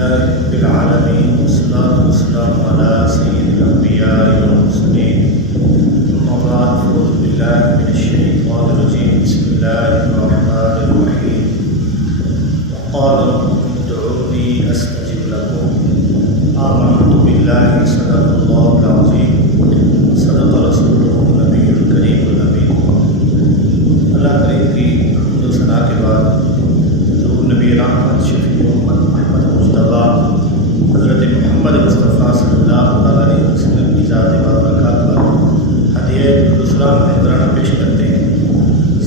لله رب العالمين والصلاة والسلام على سيد الأنبياء والمرسلين أما بعد فأعوذ بالله من الشيطان الرجيم بسم الله الرحمن الرحيم وقال ربكم ادعوني أستجب لكم آمنت بالله صدق الله العظيم صدق رسوله النبي الكريم الأمين۔ اللہ کریم کی حمد و ثنا کے بعد نبی رحمت شفیع امت محمد مصطفیٰ حضرت محمد مصطفیٰ صلی اللہ علیہ وسلم کی ذات بابرکات پر ہدیہ السلام محترمہ پیش کرتے ہیں۔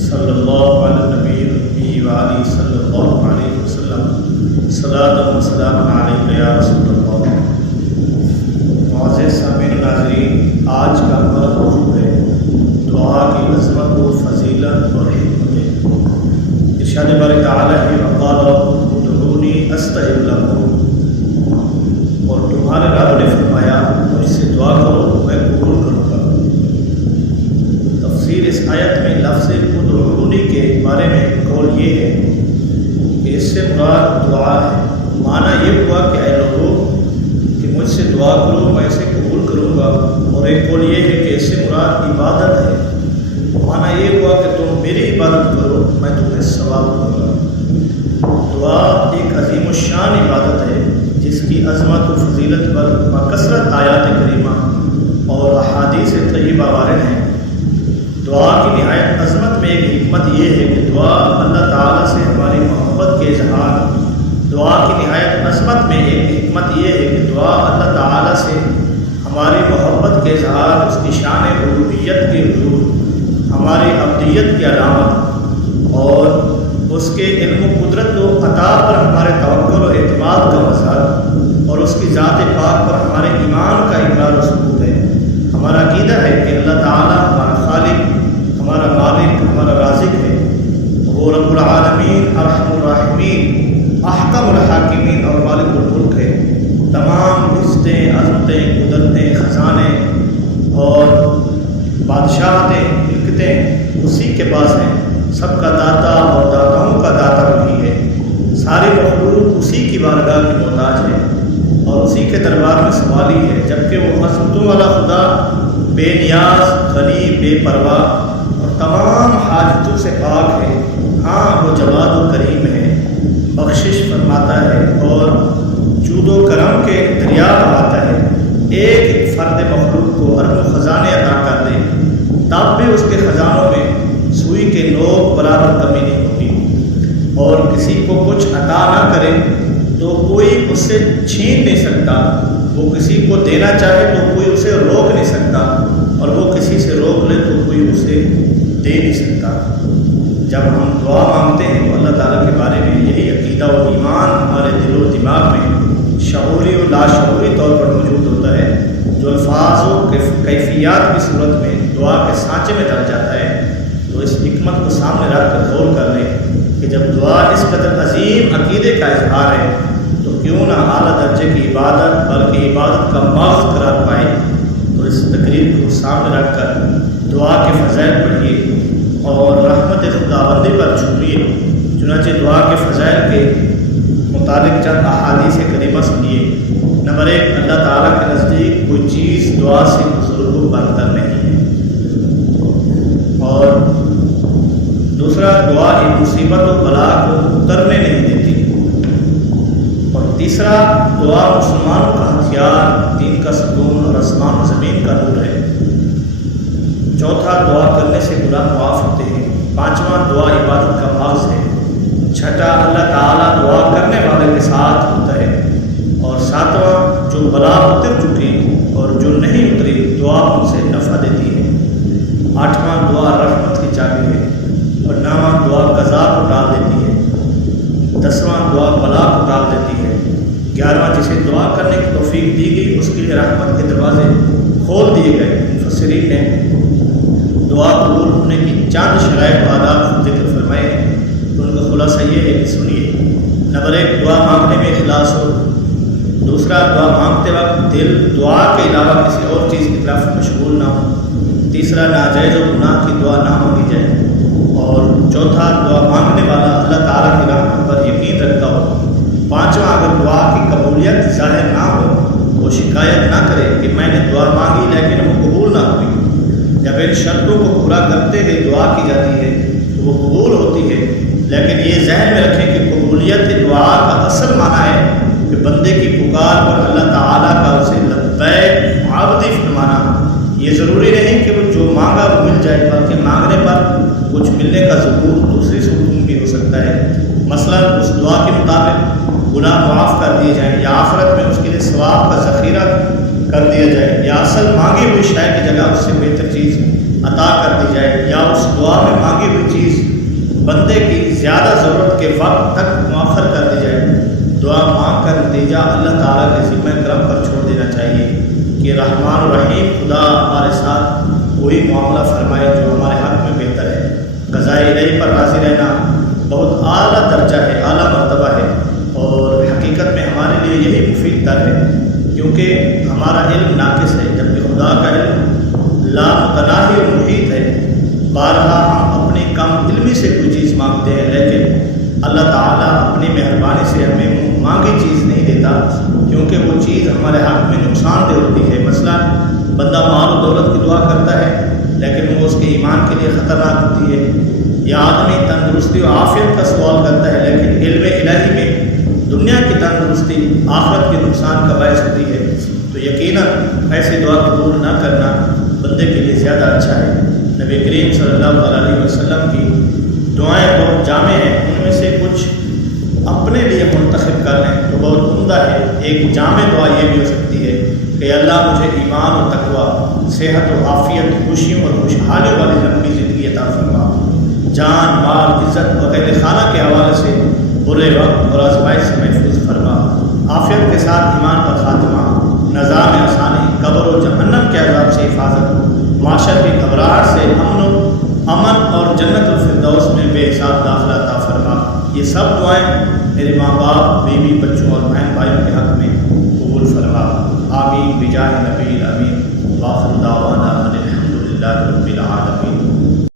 صلی اللہ علیہ نبی وآلہ صلی اللہ علیہ وسلم صلاۃ و سلام علیک یا رسول اللہ۔ معزز سامعین و ناظرین، آج کا ہمارا موضوع ہے دعا کی عظمت و فضیلت اور حکمتیں۔ ارشاد باری تعالیٰ ہے وقال ربکم ادعونی استجب لکم، اور تمہارے رب نے فرمایا مجھ سے دعا کرو میں قبول کروں گا۔ تفسیر اس آیت میں لفظ ادعونی کے بارے میں قول یہ ہے کہ اس سے مراد دعا ہے۔ معنی یہ ہوا کہ اے لوگوں کہ مجھ سے دعا کرو میں اسے قبول کروں گا، اور ایک قول یہ ہے کہ اس سے مراد عبادت ہے۔ معنی یہ ہوا کہ تم میری عبادت کرو میں تمہیں ثواب دوں گا۔ دعا ایک عظیم الشان عبادت ہے جس کی عظمت و فضیلت پر بکثرت آیات کریمہ اور احادیث طیبہ وارد ہیں۔ دعا کی نہایت عظمت میں ایک حکمت یہ ہے کہ دعا اللہ تعالیٰ سے ہماری محبت کے اظہار۔ دعا کی نہایت عظمت میں ایک حکمت یہ ہے کہ دعا اللہ تعالیٰ سے ہماری محبت کے اظہار، اس کی شان ربوبیت کے حضور، ہماری عبدیت کی علامت اور اس کے علم و قدرت و عطا پر ہمارے توکل و اعتماد کا مظہر، اور اس کی ذات پاک پر ہمارے ایمان کا اقرار و ثبوت ہے۔ ہمارا عقیدہ ہے کہ اللہ تعالیٰ ہمارا خالق، ہمارا مالک، ہمارا رازق ہے۔ وہ رب العالمین، ارحم الراحمین، احکم الحاکمین اور مالک الملک ہے۔ تمام عزتیں، عظمتیں، قدرتیں، خزانے اور بادشاہتیں، ملکتیں اسی کے پاس ہیں۔ سب کا داتا اور داتاؤں کا داتا وہی ہے۔ ساری مخلوق اسی کی بارگاہ کی محتاج ہے اور اسی کے دربار میں سوالی ہے، جبکہ وہ عظمتوں والا خدا بے نیاز، غنی، بے پرواہ اور تمام حاجتوں سے پاک ہے۔ ہاں وہ جواد و کریم ہے، بخشش فرماتا ہے اور جود و کرم کے دریا بہاتا ہے۔ ایک ایک فرد مخلوق کو ارب و خزانے عطا کر دے، تب بھی اس کے خزانوں میں سوئی کے نوک برابر کمی نہیں ہوتی، اور کسی کو کچھ عطا نہ کرے تو کوئی اس سے چھین نہیں سکتا۔ وہ کسی کو دینا چاہے تو کوئی اسے روک نہیں سکتا، اور وہ کسی سے روک لے تو کوئی اسے دے نہیں سکتا۔ جب ہم دعا مانگتے ہیں تو اللہ تعالیٰ کے بارے میں یہی عقیدہ و ایمان ہمارے دل و دماغ میں شعوری و لاشعوری طور پر موجود ہوتا ہے، جو الفاظ و کیفیات کی صورت میں دعا کے سانچے میں ڈال جاتا ہے۔ تو اس حکمت کو سامنے رکھ کر غور کر لیں کہ جب دعا اس قدر عظیم عقیدے کا اظہار ہے تو کیوں نہ اعلیٰ درجے کی عبادت بلکہ عبادت کا مغز قرار پائے۔ تو اس تقریر کو سامنے رکھ کر دعا کے فضائل پڑھیے اور رحمت خداوندی پر جھومیے۔ چنانچہ دعا کے فضائل کے متعلق چند احادیث کریمہ سنیے۔ نمبر 1، اللہ تعالیٰ کے نزدیک کوئی چیز دعا سے بزرگ و برتر نہیں ہے، اور دوسرا دعا ایک مصیبت و بلا کو اترنے نہیں دیتی، اور تیسرا دعا مسلمانوں کا ہتھیار، دین کا ستون اور آسمان و زمین کا نور ہے۔ چوتھا دعا کرنے سے گناہ معاف ہوتے ہیں۔ پانچواں دعا عبادت کا مغز ہے۔ چھٹا اللہ تعالیٰ دعا کرنے والے کے ساتھ ہوتا ہے۔ اور ساتواں جو بلا اتر چکی اور جو نہیں اتری دعا ان سے نفع دیتی ہے۔ آٹھواں دعا رحمت کی چابی ہے، اور نواں دعا قضا کو ٹال دیتی ہے۔ 10واں دعا بلا کو ٹال دیتی ہے۔ 11واں جسے دعا کرنے کی توفیق دی گئی اس کے لیے رحمت کے دروازے کھول دیے گئے۔ مفسرین نے دعا قبول ہونے کی چند شرائط و آداب ذکر فرمائے ہیں، تو ان کا خلاصہ یہ ہے کہ سنیے۔ نمبر 1، دعا مانگنے میں اخلاص ہو۔ دوسرا، دعا مانگتے وقت دل دعا کے علاوہ کسی اور چیز کی طرف مشغول نہ ہو۔ تیسرا، ناجائز و گناہ کی دعا نہ مانگی جائے۔ اور چوتھا، دعا مانگنے والا اللہ تعالیٰ کی رحمت پر یقین رکھتا ہو۔ پانچواں، اگر دعا کی قبول قبولیت ظاہر نہ ہو وہ شکایت نہ کرے کہ میں نے دعا مانگی لیکن وہ قبول نہ ہوئی۔ جب ان شرطوں کو پورا کرتے ہوئے دعا کی جاتی ہے تو وہ قبول ہوتی ہے، لیکن یہ ذہن میں رکھیں کہ قبولیت دعا کا اصل معنی ہے کہ بندے کی پکار پر اللہ تعالیٰ کا اسے لبیک عابدی فرمانا۔ یہ ضروری نہیں کہ وہ جو مانگا وہ مل جائے، بلکہ مانگنے پر کچھ ملنے کا ظہور دوسری صورتوں بھی ہو سکتا ہے۔ مثلا اس دعا کے مطابق گناہ معاف کر دیے جائیں، یا آخرت میں اس کے لیے ثواب کا ذخیرہ کر دیا جائے، یا اصل مانگی ہوئی شے کی جگہ اس سے بہتر چیز عطا کر دی جائے، یا اس دعا میں مانگی ہوئی چیز بندے کی زیادہ ضرورت کے وقت تک مؤخر کر دی جائے۔ دعا مانگ کر نتیجہ اللہ تعالیٰ کے ذمہ کرم پر چھوڑ دینا چاہیے کہ رحمان الرحیم خدا ہمارے ساتھ وہی معاملہ فرمائے جو ہمارے حق میں بہتر ہے۔ قضائے الہی پر راضی رہنا بہت اعلیٰ درجہ ہے، اعلیٰ مرتبہ ہے، اور حقیقت میں ہمارے لیے یہی مفید تر ہے، کیونکہ ہمارا علم ناقص ہے جبکہ خدا کا علم لامتناہی و محیط ہے۔ بارہا ہم اپنی کم علمی سے کوئی چیز مانگتے ہیں، لیکن اللہ تعالیٰ اپنی مہربانی سے ہمیں مانگی چیز نہیں دیتا، کیونکہ وہ چیز ہمارے حق میں نقصان دہ ہوتی ہے۔ مثلا بندہ مال و دولت کی دعا کرتا ہے لیکن وہ اس کے ایمان کے لیے خطرناک ہوتی ہے، یا آدمی تندرستی و عافیت کا سوال کرتا ہے لیکن علم الہی میں دنیا کی تندرستی آخرت کے نقصان کا باعث ہوتی ہے، تو یقیناً ایسی دعا قبول نہ کرنا بندے کے لیے زیادہ اچھا ہے۔ نبی کریم صلی اللہ علیہ وسلم کی دعائیں بہت جامع ہیں، ان میں سے کچھ اپنے لیے منتخب کر لیں تو بہت عمدہ ہے۔ ایک جامع دعا یہ بھی ہو سکتی ہے کہ اللہ مجھے ایمان و تقوی، صحت و عافیت، خوشیوں اور خوشحالی والی لمبی زندگی عطا فرما، جان مال عزت وغیرہ خانہ کے حوالے سے برے وقت اور آزمائش سے محفوظ فرما، عافیت کے ساتھ ایمان پر خاتمہ، نظام آسانی، قبر و جہنم کے عذاب سے حفاظت، معاشر کی گھبراہٹ سے امن اور جنت الفردوس میں بے حساب داخلہ عطا فرما۔ یہ سب دعائیں میرے ماں باپ، بیوی، بچوں اور بہن بھائیوں کے حق میں قبول فرما۔ آمین بجاہ نبی الامین، وآخر دعوانا ان الحمد للہ رب العالمین۔